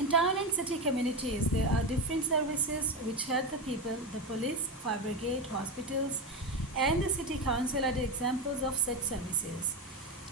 In town and city communities, there are different services which help the people. The police, fire brigade, hospitals, and the city council are the examples of such services.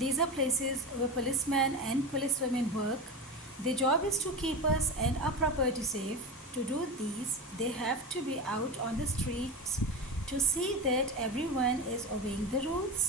These are places where policemen and policewomen work. Their job is to keep us and our property safe. To do these, they have to be out on the streets to see that everyone is obeying the rules.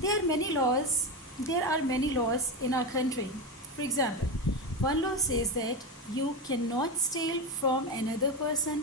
There are many laws in our country. For example, one law says that you cannot steal from another person.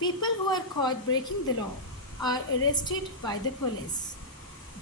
People who are caught breaking the law are arrested by the police.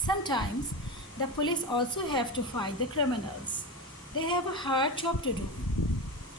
Sometimes the police also have to fight the criminals. They have a hard job to do.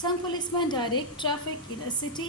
Some policemen direct traffic in a city.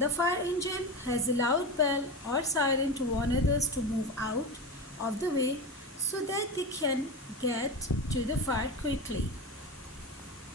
The fire engine has a loud bell or siren to warn others to move out of the way so that they can get to the fire quickly.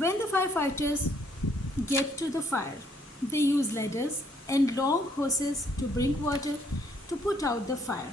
When the firefighters get to the fire, they use ladders and long hoses to bring water to put out the fire.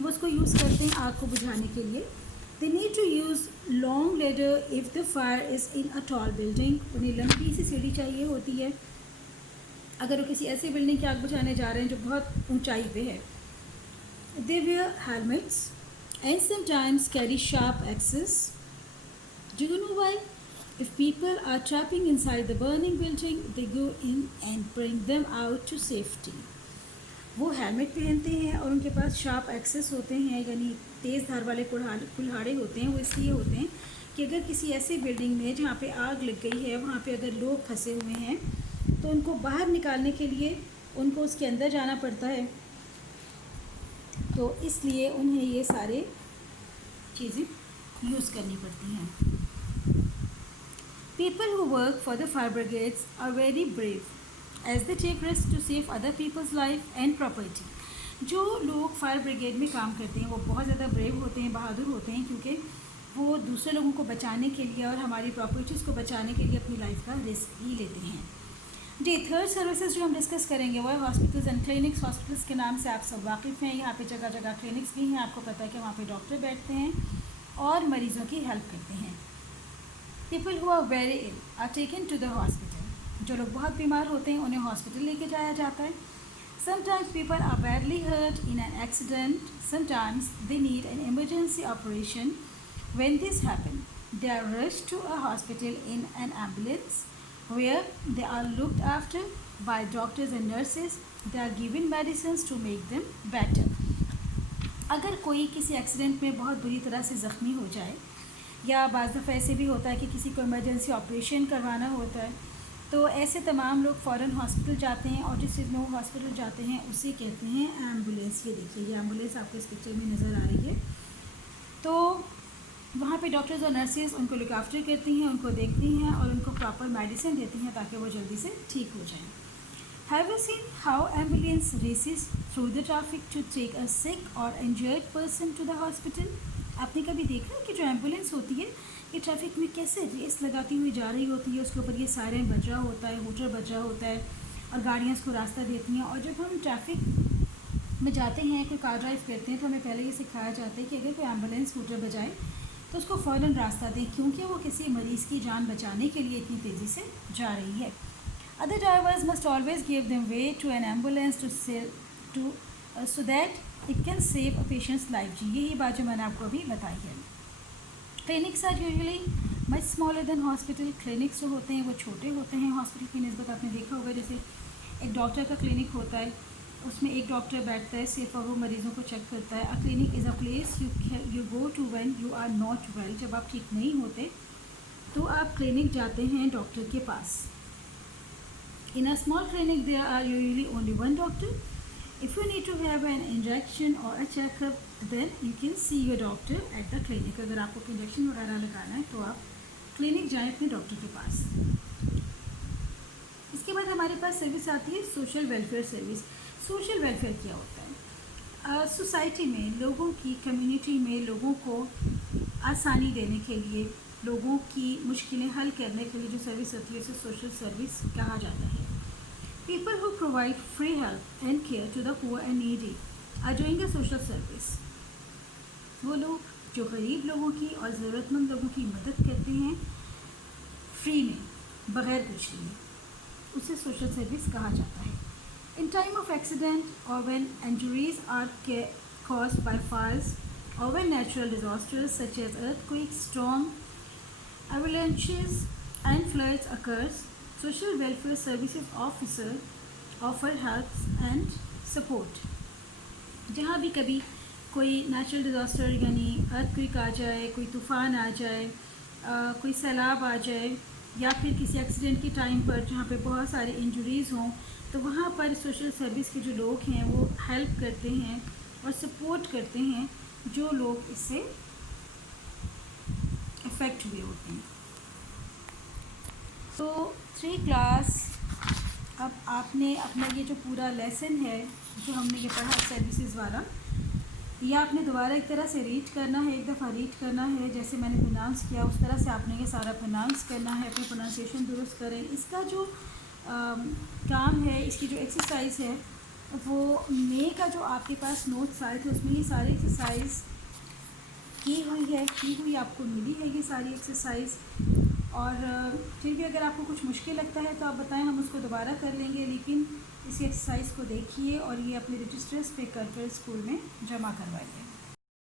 وہ اس کو use کرتے ہیں آگ کو بجھانے کے لیے. They need to use long ladder of the fire is in a tall building. انہیں لمبی سی سیڑھی چاہیے ہوتی ہے اگر وہ کسی ایسی بلڈنگ کی آگ بجھانے جا رہے ہیں جو بہت اونچائی پہ ہے. They wear helmets and sometimes carry sharp axes. Do you know why? If people are trapping inside the burning building, they go in and bring them out to safety. وہ ہیلمٹ پہنتے ہیں اور ان کے پاس sharp Axis ہوتے ہیں, یعنی تیز دھار والے کلہاڑے ہوتے ہیں. وہ اس لیے ہوتے ہیں کہ اگر کسی ایسی بلڈنگ میں جہاں پہ آگ لگ گئی ہے وہاں پہ اگر لوگ پھنسے ہوئے ہیں تو ان کو باہر نکالنے کے لیے ان کو اس کے اندر جانا پڑتا ہے, تو اس لیے انہیں یہ سارے چیزیں یوز کرنی پڑتی ہیں. People who work for the fire brigades are very brave as they take risks to save other people's life and property. جو لوگ فائر بریگیڈ میں کام کرتے ہیں وہ بہت زیادہ بریو ہوتے ہیں, بہادر ہوتے ہیں, کیونکہ وہ دوسرے لوگوں کو بچانے کے لیے اور ہماری پراپرٹیز کو بچانے کے لیے اپنی لائف کا رسک ہی لیتے ہیں. جی, تھرڈ سروسز جو ہم ڈسکس کریں گے وہ ہے ہاسپٹلز اینڈ کلینکس. ہاسپٹلس کے نام سے آپ سب واقف ہیں. یہاں پہ جگہ جگہ کلینکس بھی ہیں. آپ کو پتہ ہے کہ وہاں پہ ڈاکٹر بیٹھتے ہیں اور مریضوں کی ہیلپ کرتے ہیں. People who are very ill are taken to the hospital. جو لوگ بہت بیمار ہوتے ہیں انہیں ہاسپٹل لے کے جایا جاتا ہے. Sometimes people are badly hurt in an accident. Sometimes they need an emergency operation. When this happens, they are rushed to a hospital in an ambulance where they are looked after by doctors and nurses. They are given medicines to make them better. اگر کوئی کسی accident میں بہت بری طرح سے زخمی ہو جائے, یا بعض دفعہ ایسے بھی ہوتا ہے کہ کسی کو ایمرجنسی آپریشن کروانا ہوتا ہے, تو ایسے تمام لوگ فوراً ہاسپٹل جاتے ہیں, اور جس چیز میں وہ ہاسپٹل جاتے ہیں اسے کہتے ہیں ایمبولینس. یہ دیکھیے, یہ ایمبولینس آپ کو اس پکچر میں نظر آ رہی ہے. تو وہاں پہ ڈاکٹرز اور نرسز ان کو لک آفٹر کرتی ہیں, ان کو دیکھتی ہیں اور ان کو پراپر میڈیسن دیتی ہیں تاکہ وہ جلدی سے ٹھیک ہو جائیں. Have you seen how ambulance races through the traffic to take a sick or injured person to the hospital? آپ نے کبھی دیکھا ہے کہ جو ایمبولینس ہوتی ہے یہ ٹریفک میں کیسے ریس لگاتی ہوئی جا رہی ہوتی ہے؟ اس کے اوپر یہ سائرن بج رہا ہوتا ہے, ہوٹر بج رہا ہوتا ہے, اور گاڑیاں اس کو راستہ دیتی ہیں. اور جب ہم ٹریفک میں جاتے ہیں, کوئی کار ڈرائیو کرتے ہیں, تو ہمیں پہلے یہ سکھایا جاتا ہے کہ اگر کوئی ایمبولینس ہوٹر بجائے تو اس کو فوراً راستہ دیں, کیونکہ وہ کسی مریض کی جان بچانے کے لیے اتنی تیزی سے جا رہی ہے. Other drivers must always give them way to an ambulance so that it can save a patient's life. جی, یہی بات جو میں نے آپ کو ابھی بتائی ہے. Clinics are usually much smaller than hospital. کلینکس جو ہوتے ہیں وہ چھوٹے ہوتے ہیں ہاسپٹل کی نسبت. آپ نے دیکھا ہوگا جیسے ایک ڈاکٹر کا کلینک ہوتا ہے, اس میں ایک ڈاکٹر بیٹھتا ہے صرف, اور وہ مریضوں کو چیک کرتا ہے. A clinic is a place you go to when you are not well. جب آپ ٹھیک نہیں ہوتے تو آپ کلینک جاتے ہیں ڈاکٹر کے پاس. In a small clinic there are usually only one doctor. If you need to have an injection or a checkup, then you can see your doctor at the clinic. اگر آپ کو injection وغیرہ لگانا ہے تو آپ clinic جائیں اپنے ڈاکٹر کے پاس. اس کے بعد ہمارے پاس سروس آتی ہے social welfare service. Social welfare کیا ہوتا ہے؟ سوسائٹی میں, لوگوں کی کمیونٹی میں لوگوں کو آسانی دینے کے لیے, لوگوں کی مشکلیں حل کرنے کے لیے جو سروس ہوتی ہے اسے سوشل سروس کہا جاتا ہے. People who provide free help and care to the poor and needy are doing a social service. وہ لوگ جو غریب لوگوں کی اور ضرورت مند لوگوں کی مدد کرتے ہیں فری میں, بغیر کچھ لیے, اسے سوشل سروس کہا جاتا ہے. In time of accident or when injuries are caused by fires or when natural disasters such as earthquakes, storm, avalanches and floods occurs, social welfare services offer help and support. جہاں بھی کبھی کوئی natural disaster یعنی ارتھ آ جائے, کوئی طوفان آ جائے, کوئی سیلاب آ جائے, یا پھر کسی ایکسیڈنٹ کے ٹائم پر جہاں پہ بہت سارے انجریز ہوں, تو وہاں پر سوشل سروس کے جو لوگ ہیں وہ ہیلپ کرتے ہیں اور سپورٹ کرتے ہیں جو لوگ اس سے افیکٹ ہوئے ہوتے ہیں. تو 3 کلاس, اب آپ نے اپنا یہ جو پورا لیسن ہے جو ہم نے یہ پڑھا سروسز والا, یہ آپ نے دوبارہ ایک طرح سے ریڈ کرنا ہے, ایک دفعہ ریڈ کرنا ہے جیسے میں نے پروناؤنس کیا اس طرح سے آپ نے یہ سارا پروناؤنس کرنا ہے, اپنی پروننسیشن درست کریں. اس کا جو کام ہے, اس کی جو ایکسرسائز ہے وہ مے کا جو آپ کے پاس نوٹس آئے تھے اس میں یہ ساری ایکسرسائز کی ہوئی آپ کو ملی ہے یہ ساری ایکسرسائز. اور پھر بھی اگر آپ کو کچھ مشکل لگتا ہے تو آپ بتائیں، ہم اس کو دوبارہ کر لیں گے، لیکن اس ایکسرسائز کو دیکھیے اور یہ اپنے رجسٹرز پہ کر کر اسکول میں جمع کروائیے.